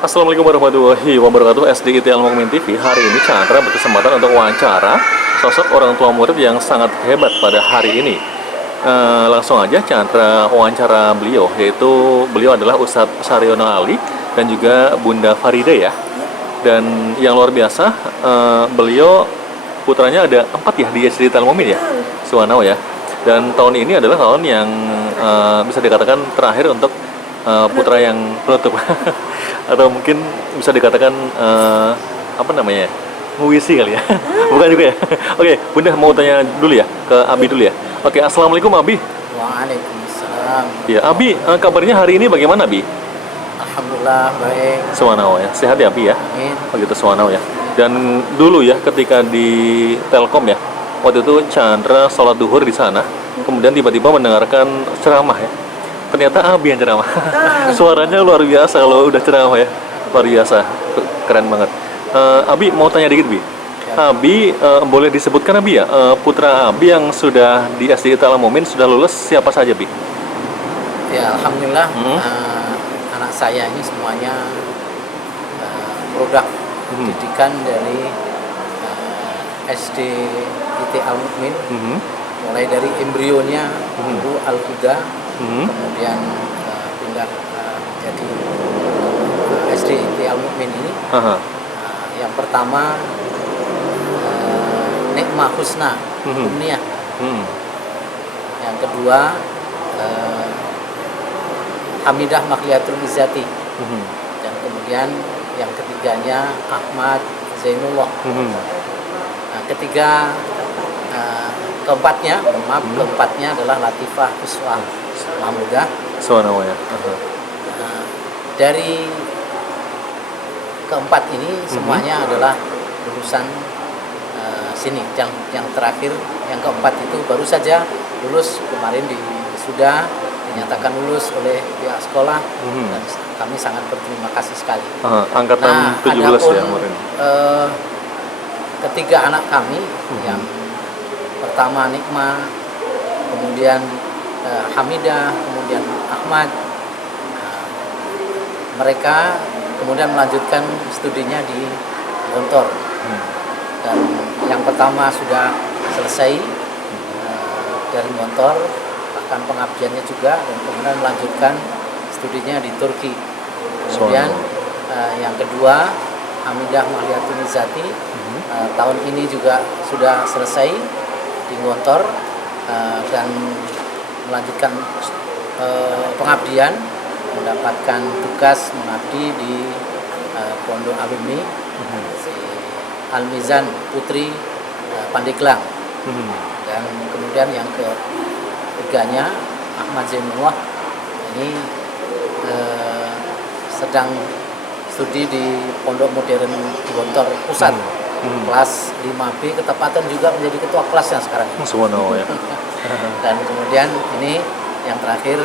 Assalamualaikum warahmatullahi wabarakatuh. SDIT Al-Mukmin TV hari ini Chandra berkesempatan untuk wawancara sosok orang tua murid yang sangat hebat pada hari ini. Langsung aja Chandra wawancara beliau, yaitu beliau adalah Ustadz Saryono Ali dan juga Bunda Farida ya. Dan yang luar biasa, beliau putranya ada 4 ya di SDIT Al-Mukmin ya, Suwanao ya. Dan tahun ini adalah tahun yang bisa dikatakan terakhir untuk putra yang penutup atau mungkin bisa dikatakan apa namanya, nguisi kali ya. Bukan juga ya. Oke, Bunda mau tanya dulu ya ke Abi dulu ya. Oke, assalamualaikum Abi. Waalaikumsalam. Ya Abi, kabarnya hari ini bagaimana Abi? Alhamdulillah baik. Suwanao ya, sehat ya Abi ya. Amin. Begitu Suwanao ya. Dan dulu ya ketika di Telkom ya, waktu itu Chandra sholat duhur di sana, kemudian tiba-tiba mendengarkan ceramah ya. Ternyata Abi yang ceramah. Suaranya luar biasa kalau udah ceramah ya. Luar biasa. Keren banget. Abi mau tanya dikit, Bi. Abi, boleh disebutkan Abi ya, putra Abi yang sudah di SDIT Al-Mukmin sudah lulus siapa saja, Bi? Ya alhamdulillah, anak saya ini semuanya produk pendidikan dari SDIT Al-Mukmin, mulai dari embrionya Guru Al-Huda, kemudian pindah jadi SDIT Al-Mukmin ini. Yang pertama Nikmah Husna Umniyah. Yang kedua Hamidah Makliatul Izzati. Dan kemudian yang ketiganya Ahmad Zainullah. Ketiga keempatnya adalah Latifah Uswah Mahmudah. Suwanao ya. Dari keempat ini semuanya adalah lulusan sini. Yang terakhir, yang keempat itu baru saja lulus kemarin sudah dinyatakan lulus oleh pihak sekolah, dan kami sangat berterima kasih sekali. Angkatan 17 ya kemarin. Ketiga anak kami, yang pertama Nikmah, kemudian Hamidah, kemudian Ahmad, mereka kemudian melanjutkan studinya di Gontor. Dan yang pertama sudah selesai dari Gontor, bahkan pengabdiannya juga, dan kemudian melanjutkan studinya di Turki. Kemudian yang kedua Hamidah Makliatul Izzati, tahun ini juga sudah selesai di Gontor dan melanjutkan pengabdian, mendapatkan tugas mengabdi di Pondok Alumni Al-Mizan Putri Pandeglang. Dan kemudian yang ketiganya Ahmad Zainullah, ini sedang studi di Pondok Modern Gontor Pusat, kelas 5B, ketepatan juga menjadi ketua kelasnya sekarang. Suwanao ya. Dan kemudian ini yang terakhir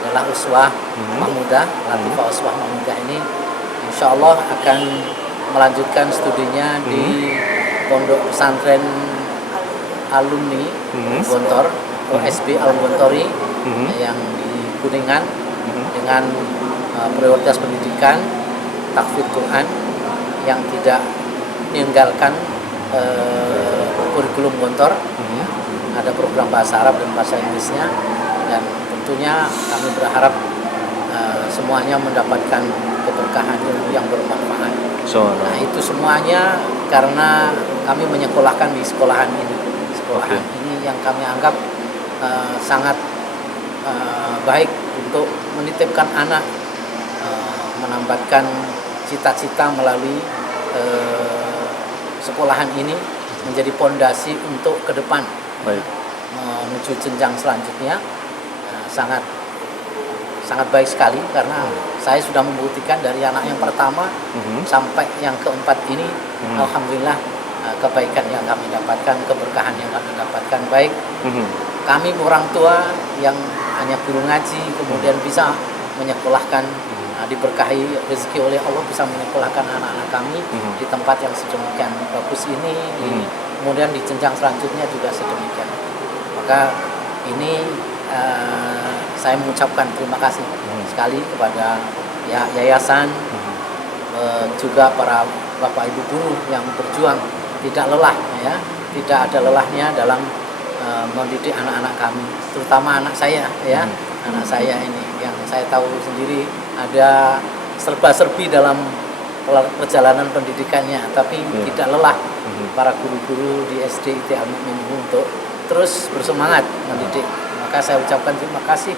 adalah Uswah Mahmudah, Latifah Uswah Mahmudah ini insya Allah akan melanjutkan studinya di Pondok Pesantren Alumni Gontor, OSB Al-Gontori, yang di Kuningan, dengan prioritas pendidikan tahfidz Quran yang tidak meninggalkan kurikulum Gontor. Ada program bahasa Arab dan bahasa Inggrisnya, dan tentunya kami berharap semuanya mendapatkan keberkahan yang bermanfaat. Nah itu semuanya karena kami menyekolahkan di sekolahan ini. Sekolahan ini yang kami anggap sangat baik untuk menitipkan anak, menambahkan cita-cita melalui sekolahan ini menjadi pondasi untuk ke depan. Menuju jenjang selanjutnya. Sangat baik sekali, karena saya sudah membuktikan dari anak yang pertama sampai yang keempat ini, alhamdulillah kebaikan yang kami dapatkan, keberkahan yang kami dapatkan, baik kami orang tua yang hanya guru ngaji kemudian bisa menyekolahkan, diberkahi rezeki oleh Allah bisa menyekolahkan anak-anak kami di tempat yang sedemikian bagus ini, kemudian di jenjang selanjutnya juga sedemikian. Maka ini saya mengucapkan terima kasih sekali kepada ya yayasan juga para bapak ibu guru yang berjuang tidak lelah ya, tidak ada lelahnya dalam mendidik anak-anak kami, terutama anak saya ya. Anak saya ini yang saya tahu sendiri ada serba-serbi dalam perjalanan pendidikannya, tapi tidak lelah para guru-guru di SD IT Al-Mu'min untuk terus bersemangat mendidik. Maka saya ucapkan terima kasih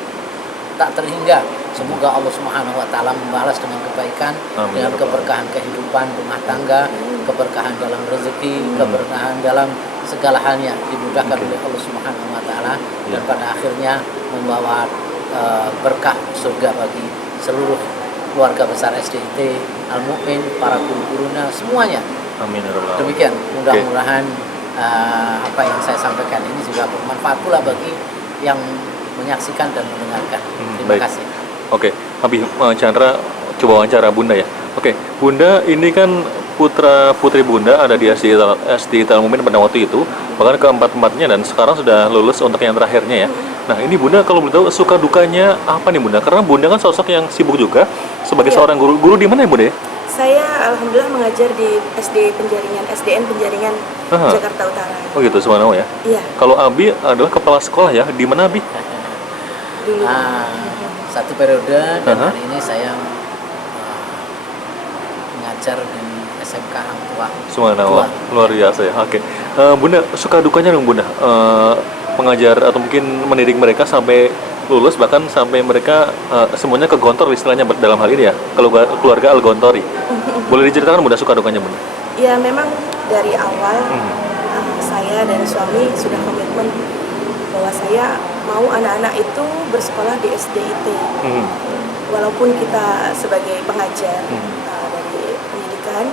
tak terhingga. Semoga Allah Subhanahu wa taala membalas dengan kebaikan, dengan keberkahan kehidupan rumah tangga, keberkahan dalam rezeki, keberkahan dalam segala halnya dimudahkan oleh Allah Subhanahu wa taala, dan pada akhirnya membawa berkah surga bagi seluruh keluarga besar SDIT Al-Mu'min, para guru-gurunya semuanya. Amin ya rabbal alamin. Demikian, mudah-mudahan apa yang saya sampaikan ini juga bermanfaat pula bagi yang menyaksikan dan mendengarkan. Terima kasih. Oke, Habib Chandra coba wawancara Bunda ya. Oke, Bunda ini kan putra putri Bunda ada di SD Al-Mu'min pada waktu itu, bahkan keempat-empatnya, dan sekarang sudah lulus untuk yang terakhirnya ya. Nah ini Bunda kalau boleh tahu suka dukanya apa nih Bunda? Karena Bunda kan sosok yang sibuk juga sebagai seorang guru. Guru di mana ya Bunda ya? Saya alhamdulillah mengajar di SDN Penjaringan Jakarta Utara. Oh gitu, Subhanallah ya. Iya. Kalau Abi adalah kepala sekolah ya, di mana Abi? Dulu. Satu periode, dan hari ini saya mengajar di SMK Hang Tuah. Subhanallah, luar biasa ya. Oke. Bunda, suka dukanya dong Bunda mengajar atau mungkin mendidik mereka sampai lulus, bahkan sampai mereka semuanya kegontor istilahnya dalam hal ini ya, keluarga Al-Gontori. Boleh diceritakan Bunda suka dukanya Bunda? Ya memang dari awal saya dan suami sudah komitmen bahwa saya mau anak-anak itu bersekolah di SDIT. Walaupun kita sebagai pengajar dari pendidikan,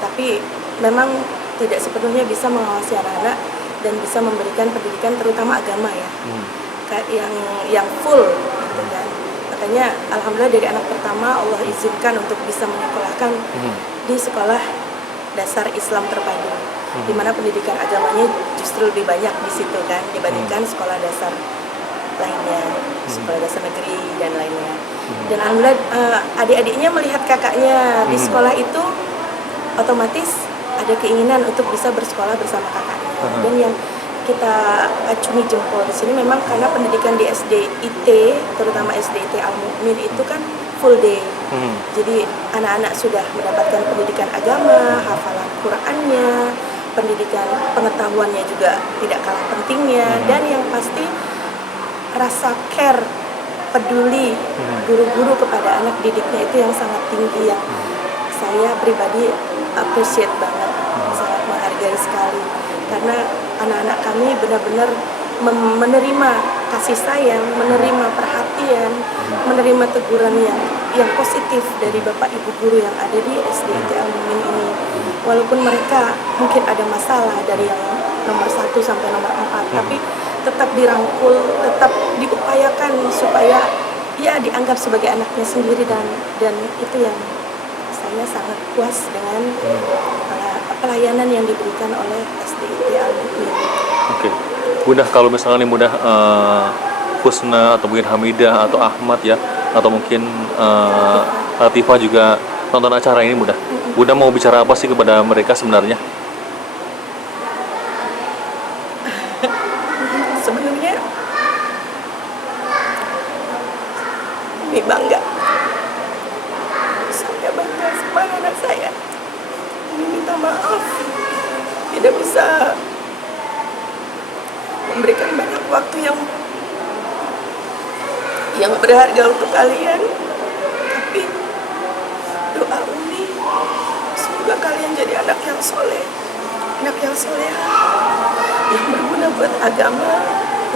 tapi memang tidak sepenuhnya bisa mengawasi anak-anak dan bisa memberikan pendidikan terutama agama ya, yang full gitu kan. Makanya alhamdulillah dari anak pertama Allah izinkan untuk bisa menyekolahkan di sekolah dasar Islam terpadu, di mana pendidikan agamanya justru lebih banyak di situ kan dibandingkan sekolah dasar lainnya, sekolah dasar negeri dan lainnya. Dan alhamdulillah adik-adiknya melihat kakaknya di sekolah itu otomatis ada keinginan untuk bisa bersekolah bersama kakaknya. Dan yang kita acungi jempol di sini memang karena pendidikan di SDIT, terutama SDIT Al-Mu'min itu kan full day. Jadi anak-anak sudah mendapatkan pendidikan agama, hafalan Qur'annya, pendidikan pengetahuannya juga tidak kalah pentingnya, dan yang pasti rasa care, peduli guru-guru kepada anak didiknya itu yang sangat tinggi, yang saya pribadi appreciate banget, sangat menghargai sekali, karena anak-anak kami benar-benar menerima kasih sayang, menerima perhatian, menerima teguran yang positif dari Bapak Ibu guru yang ada di SDIT Al-Mu'min ini. Walaupun mereka mungkin ada masalah dari yang nomor 1 sampai nomor 4, tapi tetap dirangkul, tetap diupayakan supaya ya dianggap sebagai anaknya sendiri, dan itu yang saya sangat puas dengan pelayanan yang diberikan oleh SDIT Al-Mu'min. Oke. Bunda, kalau misalnya nih Bunda Husna atau mungkin Hamidah atau Ahmad ya, atau mungkin Latifah juga nonton acara ini Bunda. Bunda mau bicara apa sih kepada mereka sebenarnya? Sebenarnya ini bangga. Saya bangga sama anak saya. Ini minta maaf tidak bisa memberikan banyak waktu yang berharga untuk kalian, tapi doa Umi semoga kalian jadi anak yang soleh, anak yang soleha, yang berguna buat agama,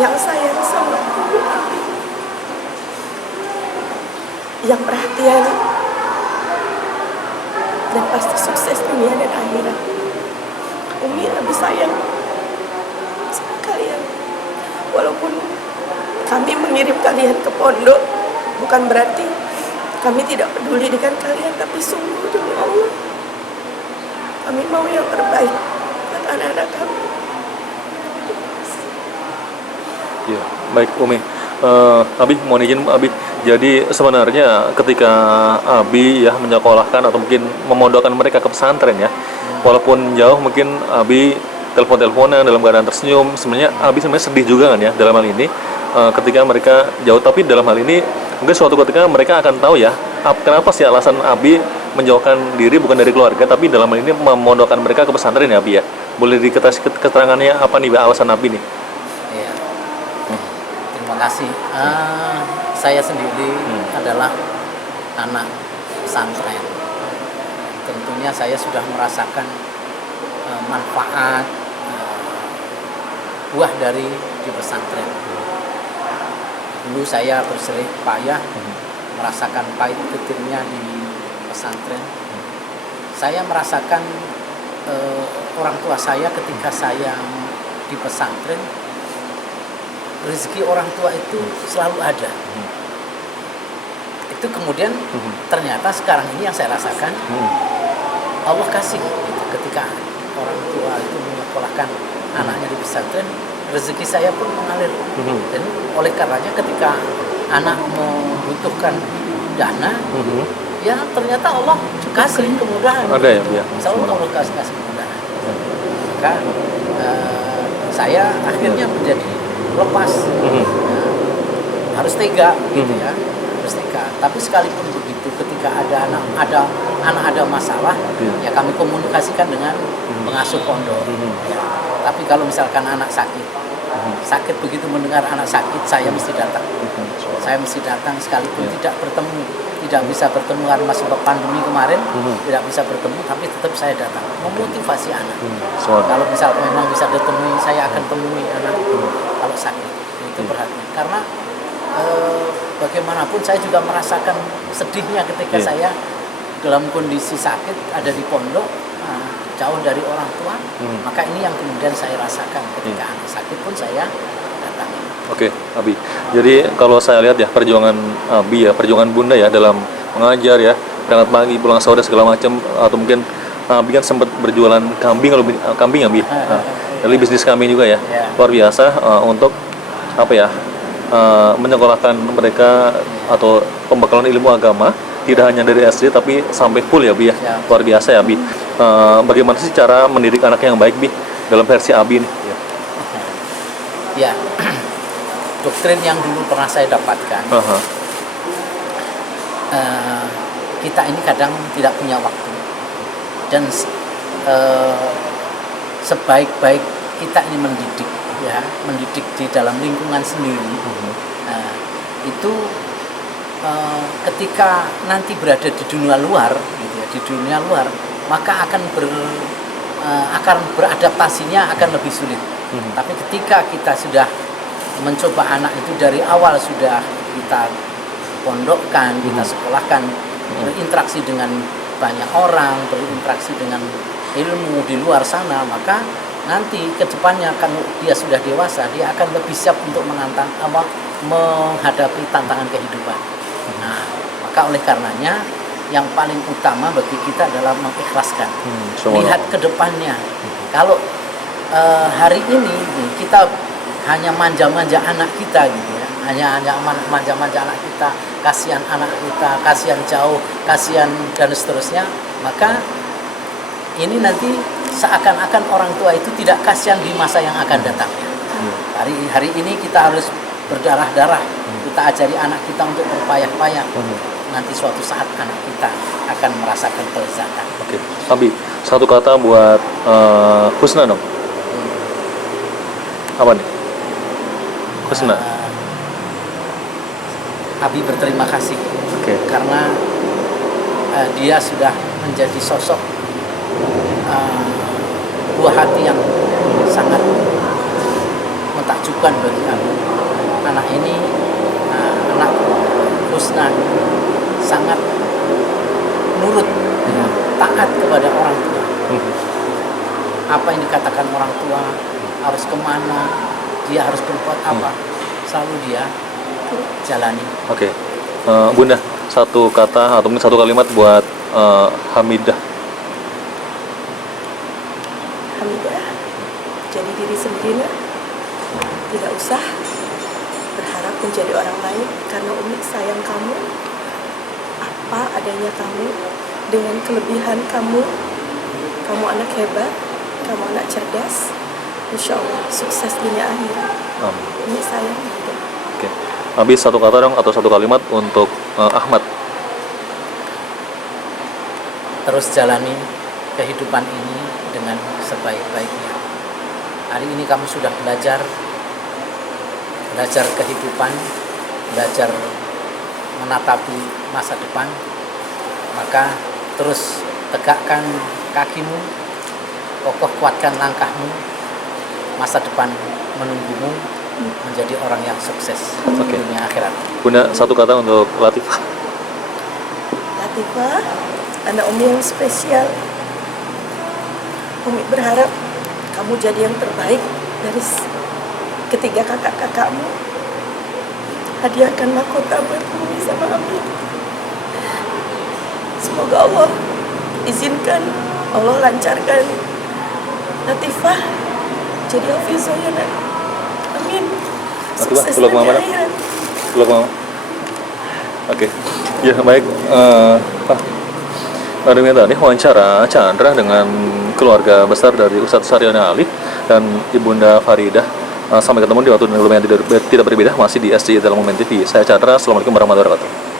yang sayang sama guru, yang perhatian, dan pasti sukses dunia dan akhirat. Umi lebih sayang sama kalian. Walaupun kami mengirim kalian ke pondok, bukan berarti kami tidak peduli dengan kalian, tapi sungguh demi Allah kami mau yang terbaik buat anak-anak kami. Ya, baik Umi. Abi mohon izin Abi. Jadi sebenarnya ketika Abi ya menyekolahkan atau mungkin memondokkan mereka ke pesantren ya, walaupun jauh mungkin Abi telepon-teleponan dalam keadaan tersenyum, sebenarnya Abi sebenarnya sedih juga kan ya dalam hal ini ketika mereka jauh. Tapi dalam hal ini mungkin suatu ketika mereka akan tahu ya kenapa sih alasan Abi menjauhkan diri bukan dari keluarga tapi dalam hal ini memondokkan mereka ke pesantren ya Abi ya. Boleh dikasih keterangannya apa nih alasan Abi nih? Iya. Terima kasih. Saya sendiri adalah anak pesantren. Tentunya saya sudah merasakan manfaat buah dari di pesantren. Dulu saya berserih payah merasakan pahit getirnya di pesantren. Saya merasakan orang tua saya ketika saya di pesantren, rezeki orang tua itu selalu ada. Itu kemudian ternyata sekarang ini yang saya rasakan, Allah kasih gitu, ketika orang tua itu menyekolahkan anaknya di pesantren, rezeki saya pun mengalir. Dan oleh karenanya ketika anak membutuhkan dana, ya ternyata Allah kasih kemudahan. Ada ya? Selalu Allah kasih kemudahan. Maka saya akhirnya menjadi lepas. Harus tega gitu ya. Harus tega. Tapi sekalipun begitu ketika ada masalah, ya kami komunikasikan dengan pengasuh pondok. Ya. Tapi kalau misalkan anak sakit begitu mendengar anak sakit, saya mesti datang. Saya mesti datang sekalipun tidak bisa bertemu karena masih pandemi kemarin, tidak bisa bertemu, tapi tetap saya datang memotivasi anak. Kalau misalkan memang bisa ditemui, saya akan temui anak kalau sakit. Itu perhatian karena bagaimanapun saya juga merasakan sedihnya ketika saya dalam kondisi sakit ada di pondok, jauh dari orang tua. Maka ini yang kemudian saya rasakan ketika anak sakit pun saya datang. Oke, Abi. Jadi kalau saya lihat ya perjuangan Abi ya, perjuangan Bunda ya dalam mengajar ya, berangkat pagi pulang sore segala macam, atau mungkin Abi kan sempat berjualan kambing Abi. Jadi bisnis kambing juga ya. Luar biasa untuk apa ya? Menyekolahkan mereka atau pembekalan ilmu agama tidak hanya dari SD tapi sampai full ya Bi ya. Luar biasa ya Bi. Bagaimana sih cara mendidik anak yang baik Bi dalam versi Abi nih? Ya. Doktrin yang dulu pernah saya dapatkan, kita ini kadang tidak punya waktu dan sebaik-baik kita ini mendidik di dalam lingkungan sendiri, itu ketika nanti berada di dunia luar, gitu ya, di dunia luar, maka akan beradaptasinya akan lebih sulit. Tapi ketika kita sudah mencoba anak itu dari awal sudah kita pondokkan, kita sekolahkan, berinteraksi dengan banyak orang, berinteraksi dengan ilmu di luar sana, maka nanti ke depannya kalau dia sudah dewasa, dia akan lebih siap untuk menghadapi tantangan kehidupan. Nah, maka oleh karenanya yang paling utama bagi kita adalah mengikhlaskan. Lihat ke depannya. Kalau hari ini kita hanya manja-manja anak kita gitu ya, hanya manja-manja anak kita, kasihan anak kita, kasihan jauh, kasihan dan seterusnya, maka ini nanti seakan-akan orang tua itu tidak kasihan di masa yang akan datang. Hari ini kita harus berdarah-darah, kita ajari anak kita untuk berpayah-payah. Nanti suatu saat anak kita akan merasakan kelezatan. Oke, Abi, satu kata buat Husna dong. Apa nih? Husna. Abi berterima kasih karena dia sudah menjadi sosok buah hati yang sangat mentakjubkan bagi Abi. Anak ini, anak Husna, sangat nurut, taat kepada orang tua. Apa yang dikatakan orang tua, harus kemana, dia harus berbuat apa, selalu dia jalani. Oke. Bunda, satu kata atau mungkin satu kalimat buat Hamidah. Hamidah, jadi diri sendiri, tidak usah berharap menjadi orang lain karena Umi sayang kamu, apa adanya kamu, dengan kelebihan kamu. Kamu anak hebat, kamu anak cerdas, insya Allah sukses dunia akhirat. Umi sayang. Oke. Habis satu kata dong atau satu kalimat untuk Ahmad. Terus jalani kehidupan ini dengan sebaik-baiknya. Hari ini kamu sudah belajar kehidupan, belajar menatapi masa depan, maka terus tegakkan kakimu, kokoh kuatkan langkahmu, masa depan menunggumu menjadi orang yang sukses di dunia akhirat. Bunda, satu kata untuk Latifah. Latifah, anak Umi yang spesial. Umi berharap kamu jadi yang terbaik dari ketiga kakak-kakakmu. Hadiahkan mahkota buat Umi sama Ami. Semoga Allah izinkan, Allah lancarkan Latifah jadi hafizah ya nak. Amin. Sukses peluk mama. akhirat. Peluk mama. Oke. Ya, baik. Demikian tadi wawancara Chandra dengan keluarga besar dari Ustadz Saryana Ali dan Ibunda Faridah. Sampai ketemu di waktu yang tidak berbeda, masih di SDIT Al Mu'min TV. Saya Chandra, Assalamualaikum warahmatullahi wabarakatuh.